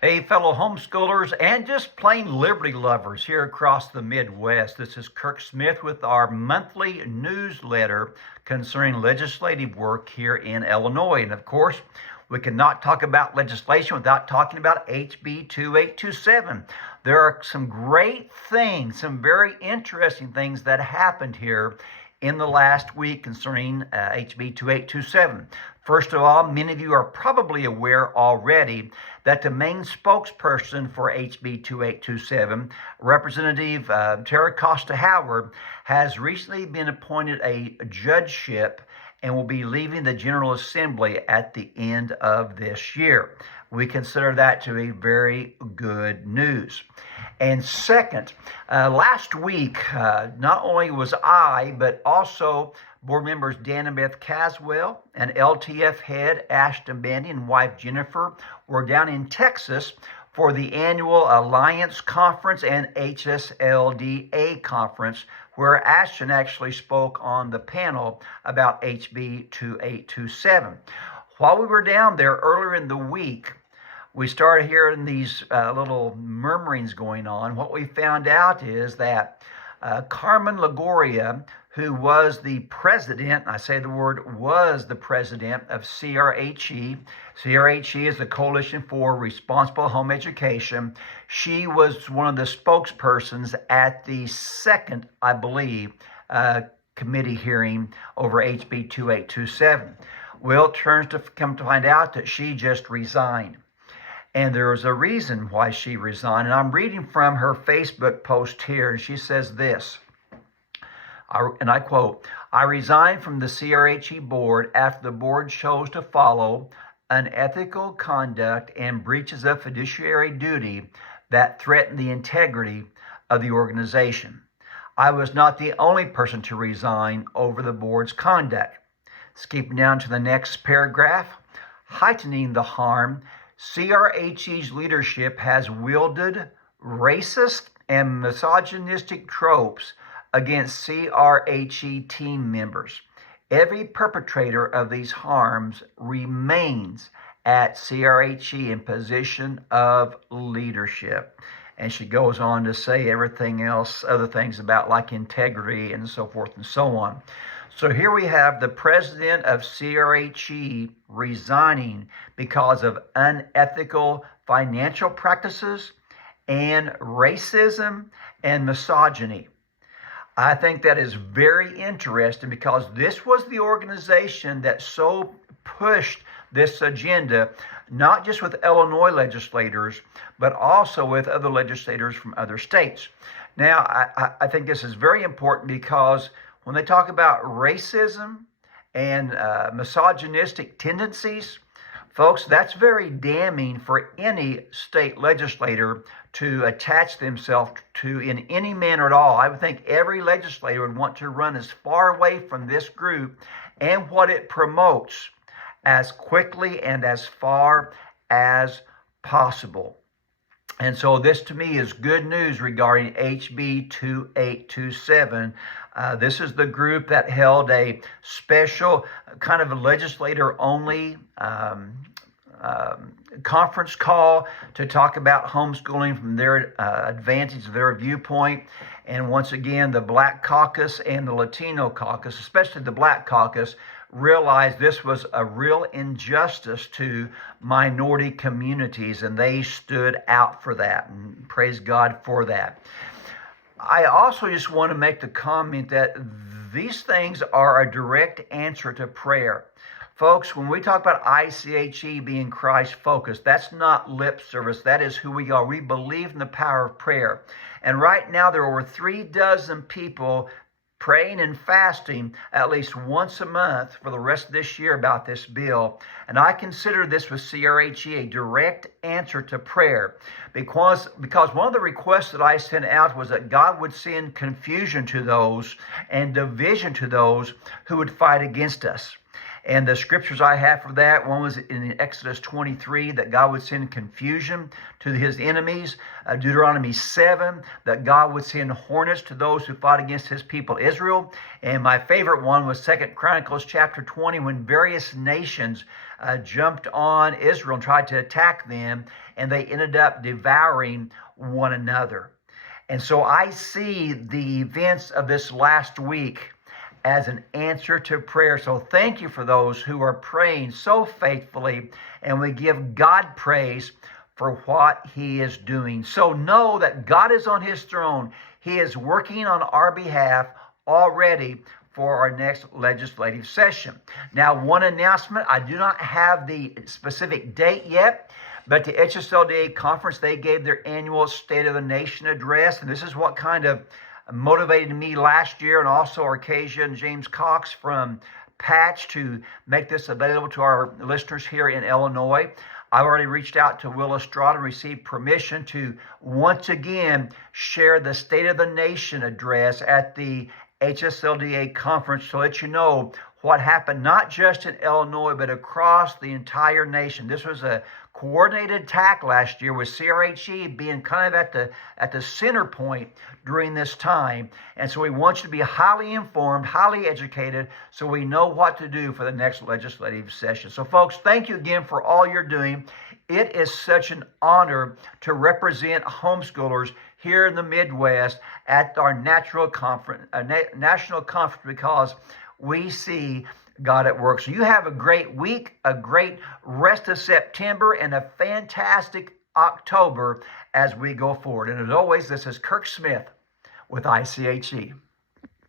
Hey, fellow homeschoolers and just plain liberty lovers here across the Midwest. This is Kirk Smith with our monthly newsletter concerning legislative work here in Illinois. And of course, we cannot talk about legislation without talking about HB 2827. There are some great things, some very interesting things that happened here in the last week concerning HB 2827. First of all, many of you are probably aware already that the main spokesperson for HB 2827, Representative Tara Costa Howard, has recently been appointed a judgeship and will be leaving the General Assembly at the end of this year. We consider that to be very good news. And second, last week, not only was I, but also board members Dan and Beth Caswell and LTF head Ashton Bandy and wife Jennifer were down in Texas for the annual Alliance Conference and HSLDA Conference, where Ashton actually spoke on the panel about HB 2827. While we were down there earlier in the week, we started hearing these little murmurings going on. What we found out is that Carmen Lagoria, who was the president, I say the word was the president of CRHE. CRHE is the Coalition for Responsible Home Education. She was one of the spokespersons at the second, I believe, committee hearing over HB 2827. Well, it turns to come to find out that she just resigned. And there was a reason why she resigned. And I'm reading from her Facebook post here, and she says this, and I quote, "I resigned from the CRHE board after the board chose to follow unethical conduct and breaches of fiduciary duty that threatened the integrity of the organization. I was not the only person to resign over the board's conduct." Skipping down to the next paragraph, heightening the harm, CRHE's leadership has wielded racist and misogynistic tropes against CRHE team members. Every perpetrator of these harms remains at CRHE in position of leadership. And she goes on to say everything else, other things about like integrity and so forth and so on. So here we have the president of CRHE resigning because of unethical financial practices and racism and misogyny. I think that is very interesting because this was the organization that so pushed this agenda, not just with Illinois legislators, but also with other legislators from other states. Now, I think this is very important because when they talk about racism and misogynistic tendencies, folks, that's very damning for any state legislator to attach themselves to in any manner at all. I would think every legislator would want to run as far away from this group and what it promotes as quickly and as far as possible. And so this to me is good news regarding HB 2827. This is the group that held a special kind of a legislator-only conference call to talk about homeschooling from their advantage, their viewpoint. And once again, the Black Caucus and the Latino Caucus, especially the Black Caucus, realized this was a real injustice to minority communities, and they stood out for that, and praise God for that. I also just want to make the comment that these things are a direct answer to prayer. Folks, when we talk about ICHE being Christ-focused, that's not lip service. That is who we are. We believe in the power of prayer. And right now, there are over 36 people praying and fasting at least once a month for the rest of this year about this bill. And I consider this with CRHE a direct answer to prayer because one of the requests that I sent out was that God would send confusion to those and division to those who would fight against us. And the scriptures I have for that, one was in Exodus 23, that God would send confusion to his enemies. Deuteronomy 7, that God would send hornets to those who fought against his people Israel. And my favorite one was 2 Chronicles chapter 20, when various nations jumped on Israel and tried to attack them, and they ended up devouring one another. And so I see the events of this last week as an answer to prayer. So thank you for those who are praying so faithfully, and we give God praise for what he is doing. So know that God is on his throne. He is working on our behalf already for our next legislative session. Now, one announcement, I do not have the specific date yet, but the HSLDA conference, they gave their annual State of the Nation address, and this is what kind of motivated me last year, and also Arcasia and James Cox from Patch, to make this available to our listeners here in Illinois. I've already reached out to Will Estrada and received permission to once again share the State of the Nation address at the HSLDA conference to let you know what happened not just in Illinois but across the entire nation. This was a coordinated attack last year, with CRHE being kind of at the center point during this time. And so we want you to be highly informed, highly educated, so we know what to do for the next legislative session. So folks, thank you again for all you're doing. It is such an honor to represent homeschoolers here in the Midwest at our national conference, because we see God at work. So you have a great week, a great rest of September, and a fantastic October as we go forward. And as always, this is Kirk Smith with ICHE.